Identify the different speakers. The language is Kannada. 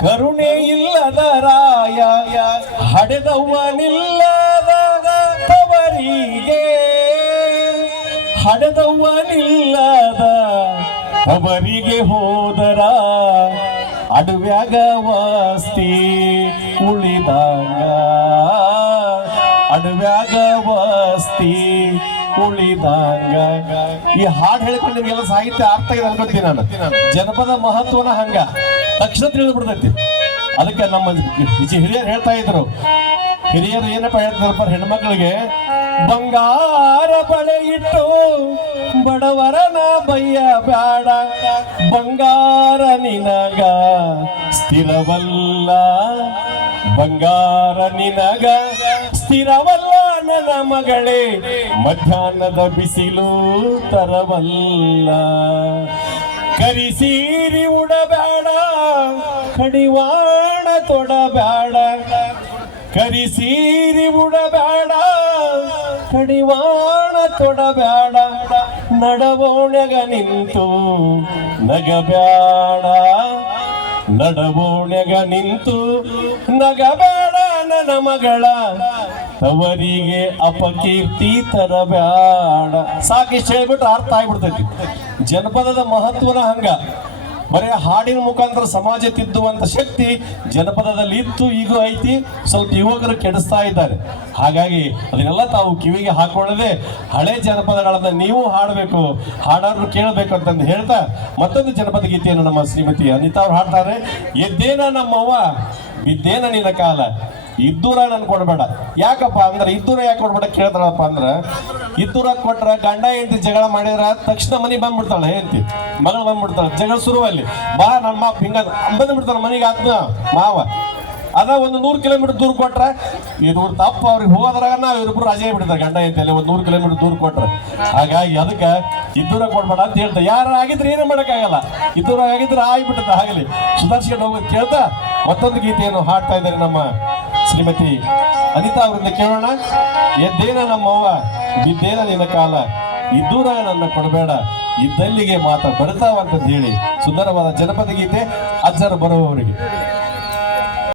Speaker 1: ಕರುಣೆ ಇಲ್ಲದ ರಾಯ ಹಡೆದವ್ವನಿಲ್ಲದ ತವರಿಗೆ. ಹಡೆದವ್ವನಿಲ್ಲದ ತವರಿಗೆ ಹೋದರ ಅಡುವ್ಯಾಗ ವಸ್ತಿ ಉಳಿದಂಗ. ಅಡುವ್ಯಾಗ ವಸ್ತಿ ಉಳಿದಂಗ. ಈ ಹಾಡು ಹೇಳ್ಕೊಂಡು ನಿಮ್ಗೆಲ್ಲ ಸಾಹಿತ್ಯ ಅರ್ಥ ಆಗಿದೆ ಅನ್ಕೋತೀನಿ ನಾನು. ಜನಪದ ಮಹತ್ವನ ಹಂಗ. ತಕ್ಷಣ ತಿಳಿದ್ಬಿಡ್ತೈತಿ. ಅದಕ್ಕೆ ನಮ್ಮ ಹಿರಿಯರು ಹೇಳ್ತಾ ಇದ್ರು. ಹಿರಿಯರು ಏನಪ್ಪ ಹೇಳ್ತಾರಪ್ಪ ಹೆಣ್ಮಕ್ಳಿಗೆ, ಬಂಗಾರ ಬಳೆ ಇಟ್ಟು ಬಡವರನ ಬಯ್ಯ ಬ್ಯಾಡ. ಬಂಗಾರ ನಿನಗ ಸ್ಥಿರವಲ್ಲ. ಬಂಗಾರ ನಿನಗ ಸ್ಥಿರವಲ್ಲ ನನ್ನ ಮಗಳೇ. ಮಧ್ಯಾಹ್ನದ ಬಿಸಿಲು ತರವಲ್ಲ. ಕರಿಸೀರಿ ಉಡಬೇಡ, ಕಡಿವಾಣ ತೊಡಬೇಡ. ಕರಿಸೀರಿ ಉಡಬೇಡ, ಕಡಿವಾಣ ತೊಡಬೇಡ. ನಡವೋಣೆಗ ನಿಂತು ನಗಬೇಡ. ನಡವೋಣೆಗ ನಿಂತು ನಗಬೇಡ. ನನ್ನ ಮಗಳ. ತವರಿಗೆ ಅಪಕೀರ್ತಿ ತರಬೇಡ ಸಾಕಿಷ್ಟು ಹೇಳ್ಬಿಟ್ಟು ಅರ್ಥ ಆಗ್ಬಿಡ್ತೈತಿ. ಜನಪದದ ಮಹತ್ವನ ಹಂಗ. ಬರೀ ಹಾಡಿನ ಮುಖಾಂತರ ಸಮಾಜ ತಿದ್ದುವಂತ ಶಕ್ತಿ ಜನಪದದಲ್ಲಿ ಇತ್ತು, ಈಗೂ ಐತಿ. ಸ್ವಲ್ಪ ಯುವಕರು ಕೆಡಿಸ್ತಾ ಇದ್ದಾರೆ. ಹಾಗಾಗಿ ಅದನ್ನೆಲ್ಲ ತಾವು ಕಿವಿಗೆ ಹಾಕೊಳ್ಳದೆ ಹಳೆ ಜನಪದಗಳನ್ನ ನೀವು ಹಾಡಬೇಕು ಹಾಡೋರು ಕೇಳಬೇಕು ಅಂತಂದು ಹೇಳ್ತಾ ಮತ್ತೊಂದು ಜನಪದ ಗೀತೆಯನ್ನು ನಮ್ಮ ಶ್ರೀಮತಿ ಅನಿತಾ ಅವ್ರು ಹಾಡ್ತಾರೆ, ಎದ್ದೇನ ನಮ್ಮವ್ವ, ಬಿದ್ದೇನ ನಿನ್ನ ಕಾಲ ಇದ್ದೂರ ನನ್ ಕೊಡ್ಬೇಡ ಯಾಕಪ್ಪ ಅಂದ್ರೆ ಇದ್ದೂರ ಯಾಕೆ ಕೊಡ್ಬೇಡ ಕೇಳ್ತಾಳಪ್ಪ ಅಂದ್ರೆ, ಇದ್ದೂರ ಕೊಟ್ರ ಗಂಡ ಹೆಂಡತಿ ಜಗಳ ಮಾಡಿದ್ರ ತಕ್ಷಣ ಮನೆಗೆ ಬಂದ್ಬಿಡ್ತಾಳೆ ಹೆಂಡತಿ. ಮಗಳು ಬಂದ್ಬಿಡ್ತಾಳೆ, ಜಗಳ ಶುರುವಲ್ಲಿ. ಬಾ ನನ್ನ ಮಾವ ಹಿಂಗ ಬಂದ್ಬಿಡ್ತಾಳೆ ಮನೆಗೆ ಆತ್ನ ಮಾವ. ಅದ ಒಂದು ನೂರು ಕಿಲೋಮೀಟರ್ ದೂರ ಕೊಟ್ರೆ ಇದು ತಪ್ಪು, ಅವ್ರಿಗೆ ಹೋದ್ರಾಗ ನಾವು ಇವ್ರಿಬ್ರು ರಜೆ ಬಿಡ್ತಾರೆ ಗಂಡ ಐತಲ್ಲಿ ಒಂದು ನೂರು ಕಿಲೋಮೀಟರ್ ದೂರ ಕೊಟ್ರ. ಹಾಗಾಗಿ ಅದಕ್ಕೆ ಇದ್ದೂರ ಕೊಡ್ಬೇಡ ಅಂತ ಹೇಳ್ತಾ, ಯಾರು ಆಗಿದ್ರೆ ಏನು ಮಾಡೋಕ್ಕಾಗಲ್ಲ. ಇದ್ದೂರ ಆಗಿದ್ರೆ ಆಗ್ಬಿಟ್ಟದ ಆಗಲಿ. ಸುಧಾರಿಸ್ಕೊಂಡು ಹೋಗೋದು ಕೇಳ್ತಾ, ಮತ್ತೊಂದು ಗೀತೆಯನ್ನು ಹಾಡ್ತಾ ಇದ್ದಾರೆ ನಮ್ಮ ಶ್ರೀಮತಿ ಅನಿತಾ ಅವರಿಂದ ಕೇಳೋಣ. ಎದ್ದೇನ ನಮ್ಮವ್ವ ಬಿದ್ದೇನ ನಿನ್ನ ಕಾಲ? ಇದ್ದೂರ ನನ್ನ ಕೊಡಬೇಡ. ಇದ್ದಲ್ಲಿಗೆ ಮಾತ್ರ ಬರ್ತಾವಂತ ಹೇಳಿ ಸುಂದರವಾದ ಜನಪದ ಗೀತೆ ಅಜ್ಜರು ಬರುವವರಿಗೆ.